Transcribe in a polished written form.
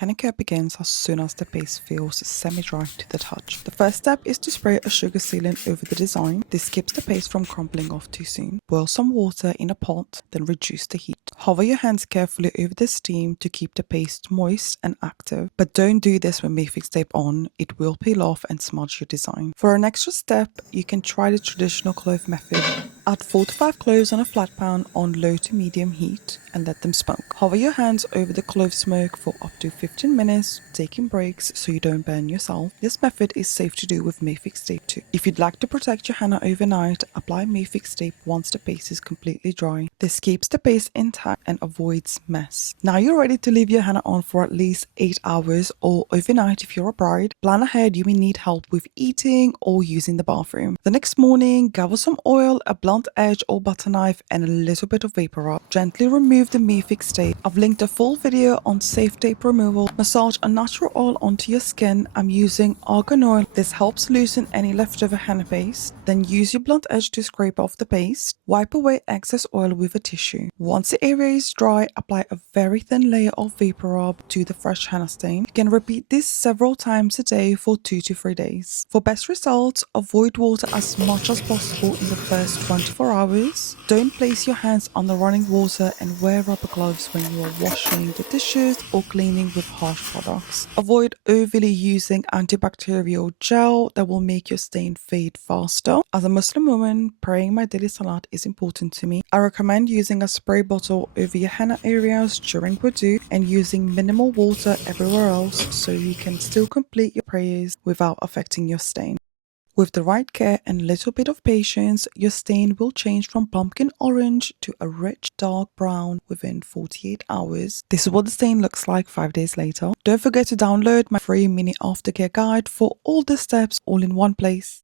Henna care begins as soon as the paste feels semi-dry to the touch. The first step is to spray a sugar sealant over the design. This keeps the paste from crumbling off too soon. Boil some water in a pot, then reduce the heat. Hover your hands carefully over the steam to keep the paste moist and active, but don't do this with Mefix tape on, it will peel off and smudge your design. For an extra step, you can try the traditional clove method. Add 4 to 5 cloves on a flat pan on low to medium heat and let them smoke. Hover your hands over the clove smoke for up to 15 minutes, taking breaks so you don't burn yourself. This method is safe to do with Mefix tape too. If you'd like to protect your henna overnight, apply Mefix tape once the paste is completely dry. This keeps the paste intact and avoids mess. Now you're ready to leave your henna on for at least 8 hours or overnight if you're a bride. Plan ahead, you may need help with eating or using the bathroom. The next morning, gather some oil, a blunt edge or butter knife and a little bit of vapor rub. Gently remove the Mefix tape. I've linked a full video on safe tape removal. Massage a natural oil onto your skin. I'm using argan oil. This helps loosen any leftover henna paste. Then use your blunt edge to scrape off the paste. Wipe away excess oil with a tissue. Once the area is dry, apply a very thin layer of vapor rub to the fresh henna stain. You can repeat this several times a day for 2 to 3 days. For best results, avoid water as much as possible in the first 24 hours. Don't place your hands on the running water and wear rubber gloves when you are washing the dishes or cleaning with harsh products. Avoid overly using antibacterial gel that will make your stain fade faster. As a Muslim woman, praying my daily salat is important to me. I recommend using a spray bottle over your henna areas during wudu and using minimal water everywhere else so you can still complete your prayers without affecting your stain. With the right care and a little bit of patience, your stain will change from pumpkin orange to a rich dark brown within 48 hours. This is what the stain looks like 5 days later. Don't forget to download my free mini aftercare guide for all the steps all in one place.